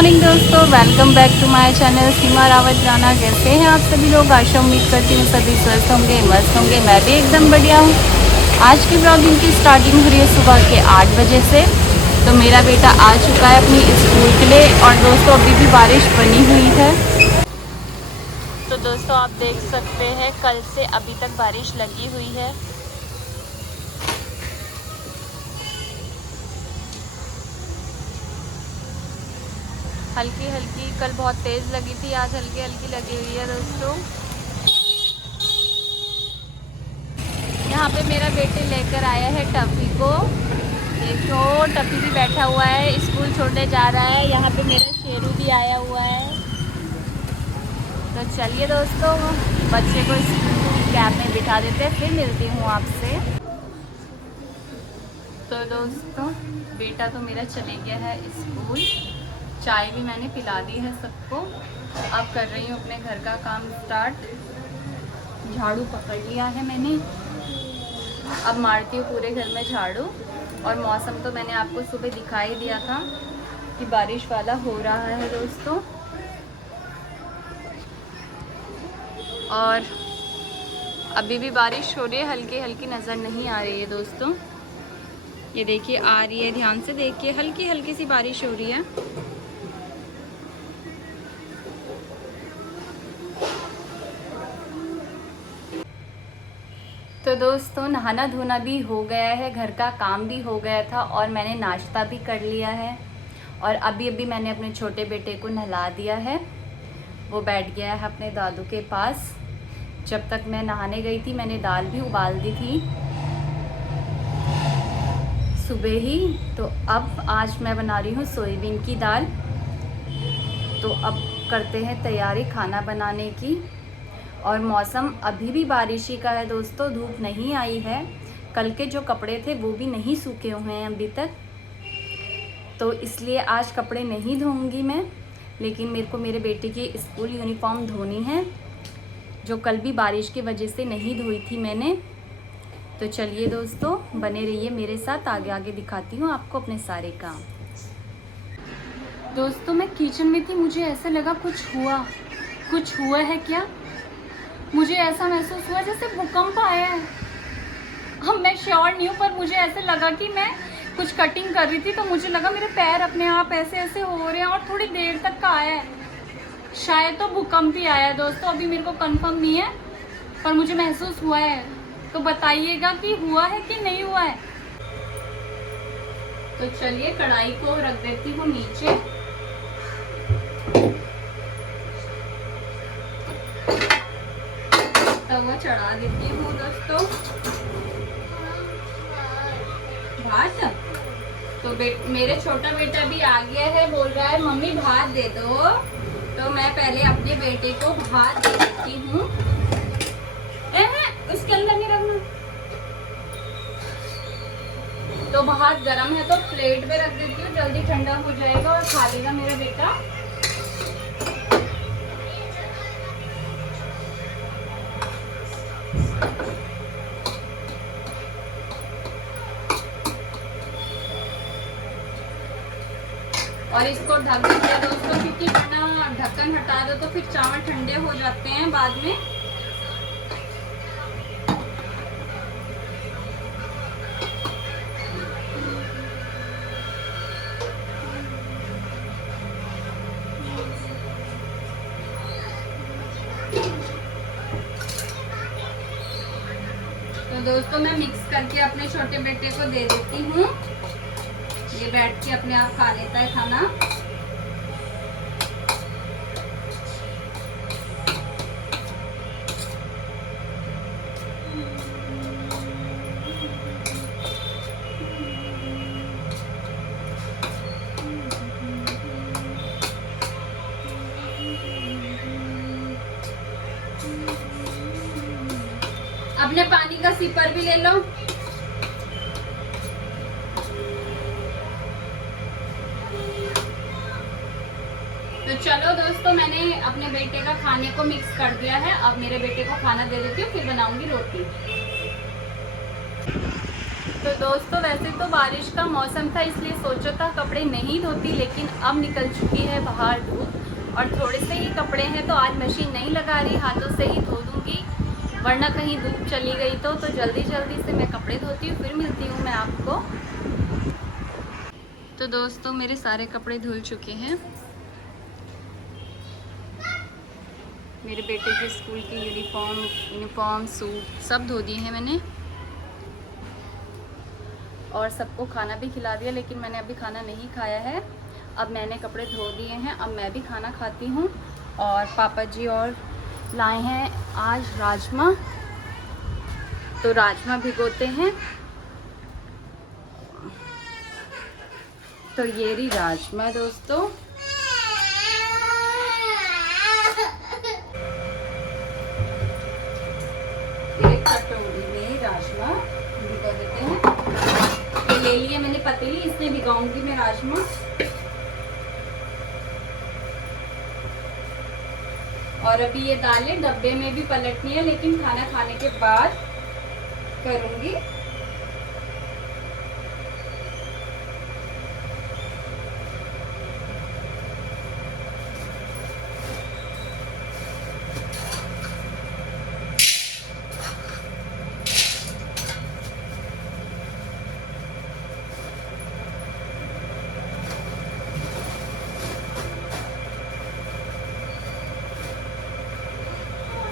Morning दोस्तों, welcome back to my channel Seema Rawat Rana. कैसे हैं आप सभी लोग? आशा उम्मीद करती हूँ सभी स्वस्थ होंगे, मस्त होंगे। मैं भी एकदम बढ़िया हूँ। आज की ब्लॉगिंग की स्टार्टिंग हो रही है सुबह के 8 बजे से। तो मेरा बेटा आ चुका है अपनी स्कूल के लिए और दोस्तों अभी भी बारिश बनी हुई है। तो दोस्तों आप देख सकते हैं कल से अभी तक बारिश लगी हुई है। हल्की हल्की, कल बहुत तेज़ लगी थी, आज हल्की हल्की लगी हुई है दोस्तों। यहाँ पे मेरा बेटे लेकर आया है टफ़ी को। देखो टफ़ी भी बैठा हुआ है, स्कूल छोड़ने जा रहा है। यहाँ पे मेरा शेरू भी आया हुआ है। तो चलिए दोस्तों बच्चे को स्कूल कैब में बिठा देते हैं, फिर मिलती हूँ आपसे। तो दोस्तों बेटा तो मेरा चले गया है स्कूल। चाय भी मैंने पिला दी है सबको। अब कर रही हूँ अपने घर का काम स्टार्ट। झाड़ू पकड़ लिया है मैंने, अब मारती हूँ पूरे घर में झाड़ू। और मौसम तो मैंने आपको सुबह दिखाई दिया था कि बारिश वाला हो रहा है दोस्तों। और अभी भी बारिश हो रही है, हल्की हल्की नज़र नहीं आ रही है दोस्तों। ये देखिए आ रही है, ध्यान से देखिए, हल्की हल्की सी बारिश हो रही है। तो दोस्तों नहाना धोना भी हो गया है, घर का काम भी हो गया था और मैंने नाश्ता भी कर लिया है। और अभी अभी मैंने अपने छोटे बेटे को नहला दिया है, वो बैठ गया है अपने दादू के पास। जब तक मैं नहाने गई थी मैंने दाल भी उबाल दी थी सुबह ही। तो अब आज मैं बना रही हूँ सोयाबीन की दाल। तो अब करते हैं तैयारी खाना बनाने की। और मौसम अभी भी बारिशी का है दोस्तों, धूप नहीं आई है। कल के जो कपड़े थे वो भी नहीं सूखे हुए हैं अभी तक, तो इसलिए आज कपड़े नहीं धोऊंगी मैं। लेकिन मेरे को मेरे बेटे की स्कूल यूनिफॉर्म धोनी है, जो कल भी बारिश की वजह से नहीं धोई थी मैंने। तो चलिए दोस्तों बने रहिए मेरे साथ, आगे आगे दिखाती हूँ आपको अपने सारे काम। दोस्तों मैं किचन में थी, मुझे ऐसा लगा कुछ हुआ है क्या। मुझे ऐसा महसूस हुआ जैसे भूकंप आया है। अब मैं श्योर नहीं हूँ पर मुझे ऐसे लगा कि मैं कुछ कटिंग कर रही थी तो मुझे लगा मेरे पैर अपने आप ऐसे ऐसे हो रहे हैं और थोड़ी देर तक का आया है। शायद तो भूकंप ही आया है दोस्तों, अभी मेरे को कंफर्म नहीं है पर मुझे महसूस हुआ है। तो बताइएगा कि हुआ है कि नहीं हुआ है। तो चलिए कढ़ाई को रख देती हूँ नीचे। तवा चढ़ा देती हूँ दोस्तों। भात तो मेरे छोटा बेटा भी आ गया है, बोल रहा है मम्मी भात दे दो। तो मैं पहले अपने बेटे को भात दे देती हूँ। उसके अंदर नहीं रखना। तो भात गरम है तो प्लेट पे रख देती हूँ, जल्दी ठंडा हो जाएगा और खा लेगा मेरा बेटा। और इसको ढक देते हैं दोस्तों, क्योंकि वरना ढक्कन हटा दो तो फिर चावल ठंडे हो जाते हैं बाद में। तो दोस्तों मैं मिक्स करके अपने छोटे बेटे को दे देती हूँ, ये बैठ के अपने आप खा लेता है खाना। अपने पानी का सिपर भी ले लो। तो चलो दोस्तों मैंने अपने बेटे का खाने को मिक्स कर दिया है। अब मेरे बेटे को खाना दे देती हूँ, फिर बनाऊंगी रोटी। तो दोस्तों वैसे तो बारिश का मौसम था, इसलिए सोचा था कपड़े नहीं धोती, लेकिन अब निकल चुकी है बाहर धूप और थोड़े से ही कपड़े हैं, तो आज मशीन नहीं लगा रही, हाथों से ही धो दूँगी, वरना कहीं धूप चली गई तो जल्दी जल्दी से मैं कपड़े धोती हूँ, फिर मिलती हूँ मैं आपको। तो दोस्तों मेरे सारे कपड़े धुल चुके हैं। मेरे बेटे के स्कूल की यूनिफॉर्म सूट सब धो दिए हैं मैंने, और सबको खाना भी खिला दिया, लेकिन मैंने अभी खाना नहीं खाया है। अब मैंने कपड़े धो दिए हैं, अब मैं भी खाना खाती हूँ। और पापा जी और लाए हैं आज राजमा, तो राजमा भिगोते हैं। तो ये रही राजमा दोस्तों, एक कटोरी में राजमा भिगो देते हैं। ये ले लिए मैंने पतीली, इसमें भिगाऊंगी मैं राजमा। और अभी ये दालें डब्बे में भी पलटनी है, लेकिन खाना खाने के बाद करूंगी।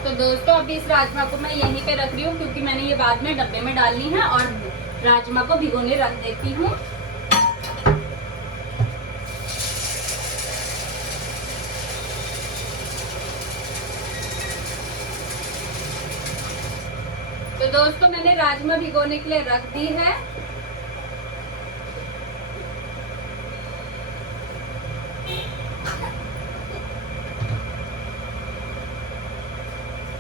तो दोस्तों अभी इस राजमा को मैं यहीं पे रख रही हूँ, क्योंकि मैंने ये बाद में डब्बे में डालनी है, और राजमा को भिगोने रख देती हूँ। तो दोस्तों मैंने राजमा भिगोने के लिए रख दी है।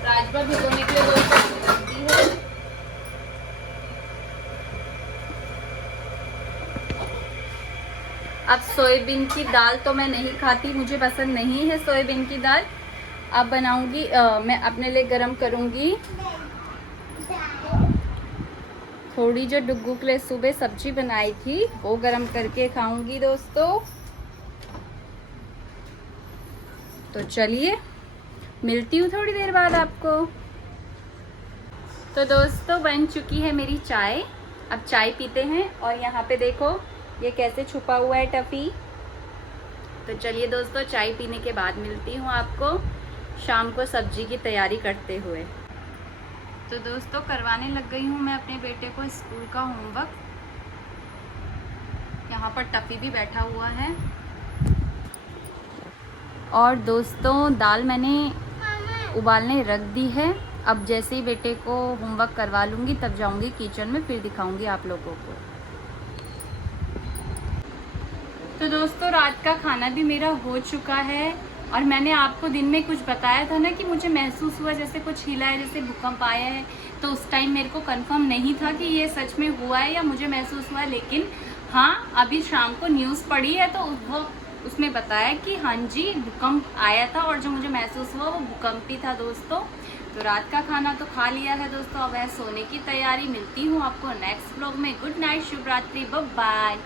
राजमा भिगोने के लिए दोस्तों रख दी है। अब सोयाबीन की दाल तो मैं नहीं खाती, मुझे पसंद नहीं है सोयाबीन की दाल। अब बनाऊंगी मैं अपने लिए गरम करूंगी थोड़ी, जो डुग्गू के लिए सुबह सब्जी बनाई थी वो गरम करके खाऊंगी दोस्तों। तो चलिए मिलती हूँ थोड़ी देर बाद आपको। तो दोस्तों बन चुकी है मेरी चाय, अब चाय पीते हैं। और यहाँ पे देखो ये कैसे छुपा हुआ है टफी। तो चलिए दोस्तों चाय पीने के बाद मिलती हूँ आपको शाम को सब्जी की तैयारी करते हुए। तो दोस्तों करवाने लग गई हूँ मैं अपने बेटे को स्कूल का होमवर्क। यहाँ पर टफी भी बैठा हुआ है। और दोस्तों दाल मैंने उबालने रख दी है। अब जैसे ही बेटे को होमवर्क करवा लूँगी तब जाऊँगी किचन में, फिर दिखाऊँगी आप लोगों को। तो दोस्तों रात का खाना भी मेरा हो चुका है, और मैंने आपको दिन में कुछ बताया था ना कि मुझे महसूस हुआ जैसे कुछ हिला है, जैसे भूकंप आया है। तो उस टाइम मेरे को कंफर्म नहीं था कि ये सच में हुआ है या मुझे महसूस हुआ है, लेकिन हाँ अभी शाम को न्यूज़ पढ़ी है तो वो उसमें बताया कि हाँ जी भूकंप आया था, और जो मुझे महसूस हुआ वो भूकंप ही था दोस्तों। तो रात का खाना तो खा लिया है दोस्तों, अब है सोने की तैयारी। मिलती हूँ आपको नेक्स्ट व्लॉग में। गुड नाइट, शुभ रात्रि, बाय बाय।